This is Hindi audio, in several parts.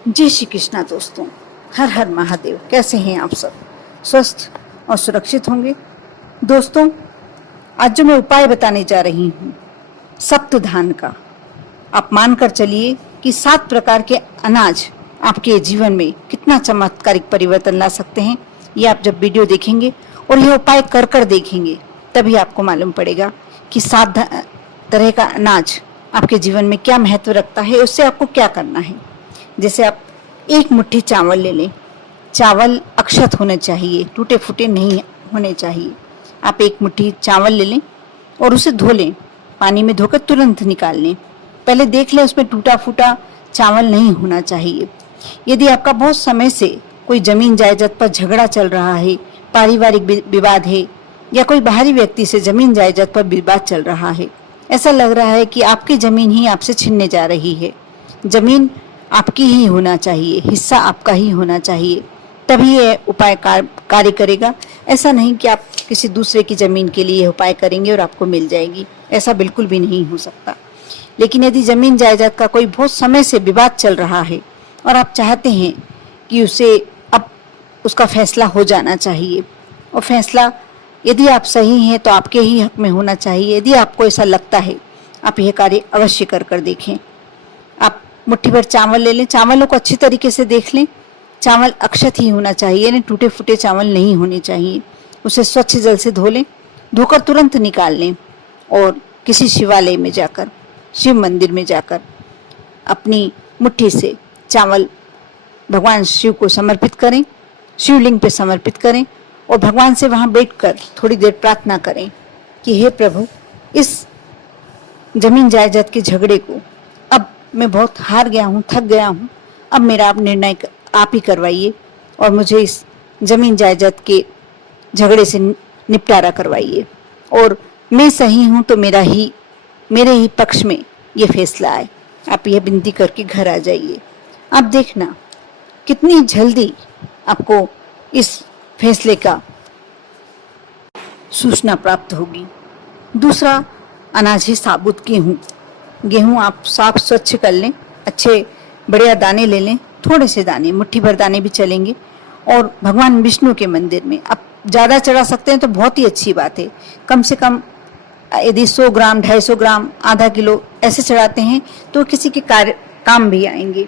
जय श्री कृष्णा दोस्तों, हर हर महादेव। कैसे हैं आप सब? स्वस्थ और सुरक्षित होंगे। दोस्तों, आज जो मैं उपाय बताने जा रही हूँ सप्तधान का, आप मानकर चलिए कि 7 प्रकार के अनाज आपके जीवन में कितना चमत्कारिक परिवर्तन ला सकते हैं। ये आप जब वीडियो देखेंगे और यह उपाय कर कर देखेंगे तभी आपको मालूम पड़ेगा कि 7 तरह का अनाज आपके जीवन में क्या महत्व रखता है, उससे आपको क्या करना है। जैसे आप एक मुट्ठी चावल ले लें। चावल अक्षत होने चाहिए, टूटे फूटे नहीं होने चाहिए। आप एक मुट्ठी चावल ले लें और उसे धो लें, पानी में धोकर तुरंत निकाल लें। पहले देख लें उसमें टूटा फूटा चावल नहीं होना चाहिए। यदि आपका बहुत समय से कोई जमीन जायदाद पर झगड़ा चल रहा है, पारिवारिक विवाद है, या कोई बाहरी व्यक्ति से जमीन जायदाद पर विवाद चल रहा है, ऐसा लग रहा है कि आपकी जमीन ही आपसे छीनने जा रही है, जमीन आपकी ही होना चाहिए, हिस्सा आपका ही होना चाहिए, तभी यह उपाय कार्य करेगा। ऐसा नहीं कि आप किसी दूसरे की जमीन के लिए उपाय करेंगे और आपको मिल जाएगी, ऐसा बिल्कुल भी नहीं हो सकता। लेकिन यदि जमीन जायदाद का कोई बहुत समय से विवाद चल रहा है और आप चाहते हैं कि उसे अब उसका फैसला हो जाना चाहिए, और फैसला यदि आप सही हैं तो आपके ही हक में होना चाहिए, यदि आपको ऐसा लगता है, आप यह कार्य अवश्य कर कर देखें। आप मुट्ठी भर चावल ले लें, चावलों को अच्छी तरीके से देख लें। चावल अक्षत ही होना चाहिए, यानी टूटे फूटे चावल नहीं होने चाहिए। उसे स्वच्छ जल से धो लें, धोकर तुरंत निकाल लें और किसी शिवालय में जाकर, शिव मंदिर में जाकर अपनी मुट्ठी से चावल भगवान शिव को समर्पित करें, शिवलिंग पे समर्पित करें और भगवान से वहां बैठकर थोड़ी देर प्रार्थना करें कि हे प्रभु, इस जमीन जायदाद के झगड़े को अब मैं बहुत हार गया हूँ, थक गया हूँ, अब मेरा आप निर्णय आप ही करवाइए और मुझे इस जमीन जायदाद के झगड़े से निपटारा करवाइए, और मैं सही हूँ तो मेरे ही पक्ष में ये फैसला आए। आप यह विनती करके घर आ जाइए। आप देखना कितनी जल्दी आपको इस फैसले का सूचना प्राप्त होगी। दूसरा अनाज है साबुत गेहूँ। गेहूँ आप साफ स्वच्छ कर लें, अच्छे बढ़िया दाने ले लें, थोड़े से दाने, मुट्ठी भर दाने भी चलेंगे, और भगवान विष्णु के मंदिर में आप ज़्यादा चढ़ा सकते हैं तो बहुत ही अच्छी बात है। कम से कम यदि 100 ग्राम, 250 ग्राम, आधा किलो ऐसे चढ़ाते हैं तो किसी के काम भी आएंगे।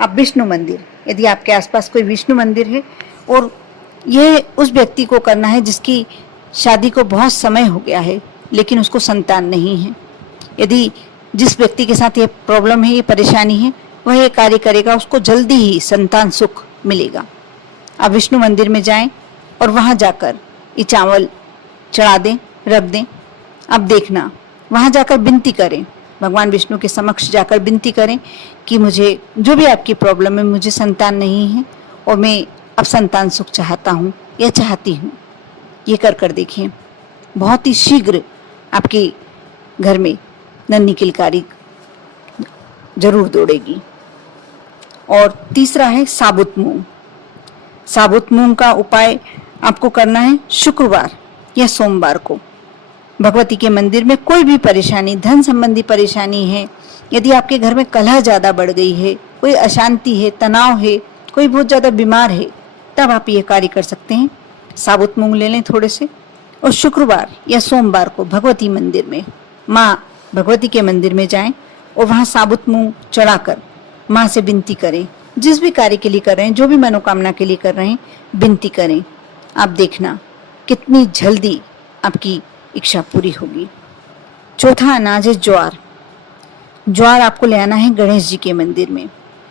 आप विष्णु मंदिर, यदि आपके आसपास कोई विष्णु मंदिर है, और यह उस व्यक्ति को करना है जिसकी शादी को बहुत समय हो गया है लेकिन उसको संतान नहीं है। यदि जिस व्यक्ति के साथ ये प्रॉब्लम है, ये परेशानी है, वह ये कार्य करेगा, उसको जल्दी ही संतान सुख मिलेगा। आप विष्णु मंदिर में जाएं और वहां जाकर ये चावल चढ़ा दें, रख दें। अब देखना, वहां जाकर विनती करें, भगवान विष्णु के समक्ष जाकर विनती करें कि मुझे जो भी आपकी प्रॉब्लम है, मुझे संतान नहीं है और मैं अब संतान सुख चाहता हूँ या चाहती हूँ। ये कर कर देखें, बहुत ही शीघ्र आपके घर में नन्ही किलकारी जरूर दौड़ेगी। और तीसरा है साबुत मूंग। साबुत मूंग का उपाय आपको करना है शुक्रवार या सोमवार को। भगवती के मंदिर में कोई भी परेशानी, धन संबंधी परेशानी है, यदि आपके घर में कलह ज़्यादा बढ़ गई है, कोई अशांति है, तनाव है, कोई बहुत ज़्यादा बीमार है, तब आप ये कार्य कर सकते हैं। साबुत मूंग ले लें थोड़े से, और शुक्रवार या सोमवार को भगवती मंदिर में, माँ भगवती के मंदिर में जाएं और वहाँ साबुत मूंग चढ़ाकर माँ से विनती करें। जिस भी कार्य के लिए कर रहे हैं, जो भी मनोकामना के लिए कर रहे हैं, विनती करें। आप देखना कितनी जल्दी आपकी इच्छा पूरी होगी। चौथा अनाज है ज्वार। ज्वार आपको ले आना है गणेश जी के मंदिर में,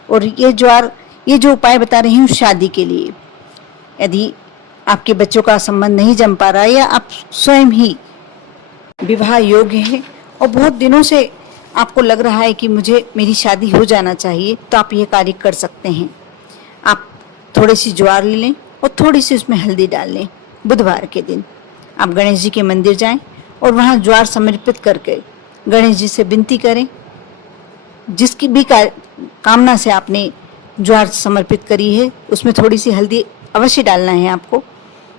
और ये ज्वार, ये जो उपाय बता रही हूँ शादी के लिए। यदि आपके बच्चों का संबंध नहीं जम पा रहा है, या आप स्वयं ही विवाह योग्य है और बहुत दिनों से आपको लग रहा है कि मुझे मेरी शादी हो जाना चाहिए, तो आप ये कार्य कर सकते हैं। आप थोड़ी सी ज्वार ले लें और थोड़ी सी उसमें हल्दी डाल लें। बुधवार के दिन आप गणेश जी के मंदिर जाएं और वहाँ ज्वार समर्पित करके गणेश जी से विनती करें। जिसकी भी कामना से आपने ज्वार समर्पित करी है, उसमें थोड़ी सी हल्दी अवश्य डालना है आपको,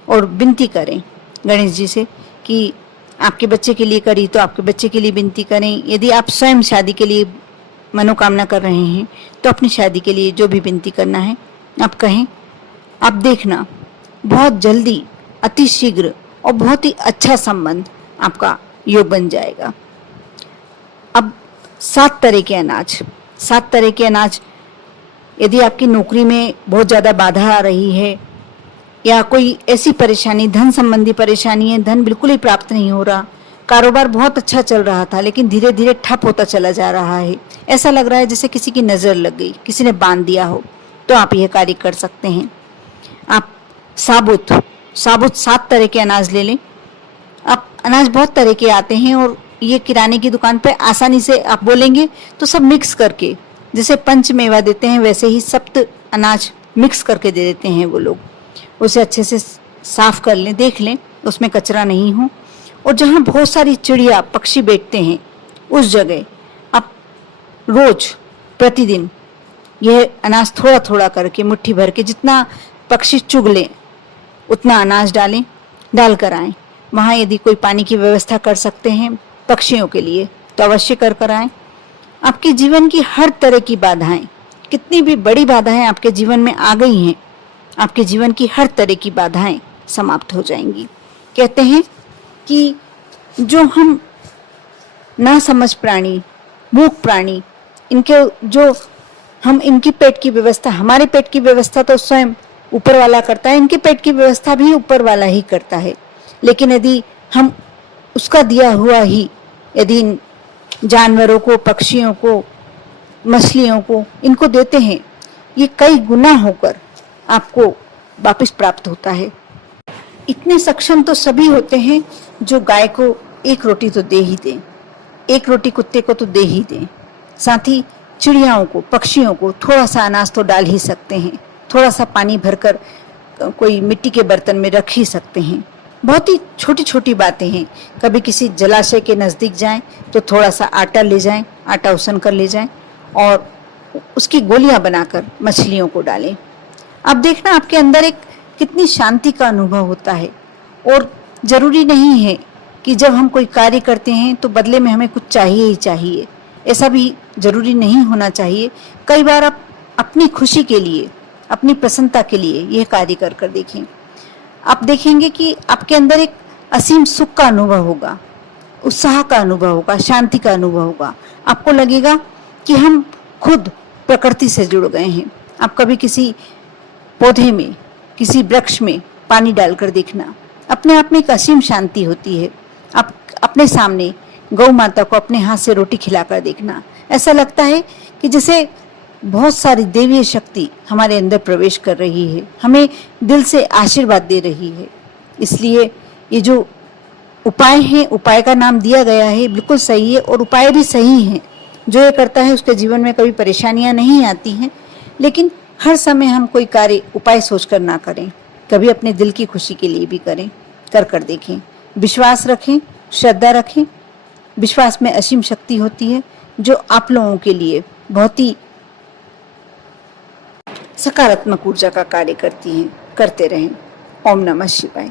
और विनती करें गणेश जी से कि आपके बच्चे के लिए करी तो आपके बच्चे के लिए विनती करें। यदि आप स्वयं शादी के लिए मनोकामना कर रहे हैं तो अपनी शादी के लिए जो भी विनती करना है आप कहें। आप देखना बहुत जल्दी, अति शीघ्र और बहुत ही अच्छा संबंध आपका योग बन जाएगा। अब 7 तरह के अनाज, 7 तरह के अनाज, यदि आपकी नौकरी में बहुत ज़्यादा बाधा आ रही है या कोई ऐसी परेशानी, धन संबंधी परेशानी है, धन बिल्कुल ही प्राप्त नहीं हो रहा, कारोबार बहुत अच्छा चल रहा था लेकिन धीरे धीरे ठप होता चला जा रहा है, ऐसा लग रहा है जैसे किसी की नज़र लग गई, किसी ने बांध दिया हो, तो आप यह कार्य कर सकते हैं। आप साबुत 7 तरह के अनाज ले लें। अब अनाज बहुत तरह के आते हैं और ये किराने की दुकान पे आसानी से आप बोलेंगे तो सब मिक्स करके, जैसे पंचमेवा देते हैं वैसे ही सप्त अनाज मिक्स करके दे देते हैं वो लोग। उसे अच्छे से साफ कर लें, देख लें उसमें कचरा नहीं हो, और जहाँ बहुत सारी चिड़िया पक्षी बैठते हैं उस जगह आप रोज प्रतिदिन यह अनाज थोड़ा थोड़ा करके मुट्ठी भर के, जितना पक्षी चुग लें उतना अनाज डालें, डाल कर आएँ। वहाँ यदि कोई पानी की व्यवस्था कर सकते हैं पक्षियों के लिए तो अवश्य कर आएँ। आपके जीवन की हर तरह की बाधाएं, कितनी भी बड़ी बाधाएं आपके जीवन में आ गई हैं, आपके जीवन की हर तरह की बाधाएं समाप्त हो जाएंगी। कहते हैं कि जो हम ना समझ प्राणी, मूक प्राणी, इनकी पेट की व्यवस्था, हमारे पेट की व्यवस्था तो स्वयं ऊपर वाला करता है, इनके पेट की व्यवस्था भी ऊपर वाला ही करता है। लेकिन यदि हम उसका दिया हुआ ही यदि इन जानवरों को, पक्षियों को, मछलियों को, इनको देते हैं, ये कई गुना होकर आपको वापस प्राप्त होता है। इतने सक्षम तो सभी होते हैं जो गाय को 1 रोटी तो दे ही दें, 1 रोटी कुत्ते को तो दे ही दें, साथ ही चिड़ियाओं को, पक्षियों को थोड़ा सा अनाज तो डाल ही सकते हैं, थोड़ा सा पानी भरकर कोई मिट्टी के बर्तन में रख ही सकते हैं। बहुत ही छोटी छोटी बातें हैं। कभी किसी जलाशय के नज़दीक जाएं तो थोड़ा सा आटा ले जाएं, आटा उसन कर ले जाएं और उसकी गोलियां बनाकर मछलियों को डालें। अब देखना आपके अंदर एक कितनी शांति का अनुभव होता है। और ज़रूरी नहीं है कि जब हम कोई कार्य करते हैं तो बदले में हमें कुछ चाहिए ही चाहिए, ऐसा भी ज़रूरी नहीं होना चाहिए। कई बार आप अपनी खुशी के लिए, अपनी प्रसन्नता के लिए यह कार्य कर देखें। आप देखेंगे कि आपके अंदर एक असीम सुख का अनुभव होगा, उत्साह का अनुभव होगा, शांति का अनुभव होगा। आपको लगेगा कि हम खुद प्रकृति से जुड़ गए हैं। आप कभी किसी पौधे में, किसी वृक्ष में पानी डालकर देखना, अपने आप में एक असीम शांति होती है। आप अपने सामने गौ माता को अपने हाथ से रोटी खिलाकर देखना, ऐसा लगता है कि जैसे बहुत सारी देवीय शक्ति हमारे अंदर प्रवेश कर रही है, हमें दिल से आशीर्वाद दे रही है। इसलिए ये जो उपाय है, उपाय का नाम दिया गया है, बिल्कुल सही है और उपाय भी सही है। जो ये करता है उसके जीवन में कभी परेशानियां नहीं आती हैं। लेकिन हर समय हम कोई कार्य उपाय सोचकर ना करें, कभी अपने दिल की खुशी के लिए भी करें, कर देखें। विश्वास रखें, श्रद्धा रखें। विश्वास में असीम शक्ति होती है जो आप लोगों के लिए बहुत ही सकारात्मक ऊर्जा का कार्य करती हैं। करते रहें। ओम नमः शिवाय।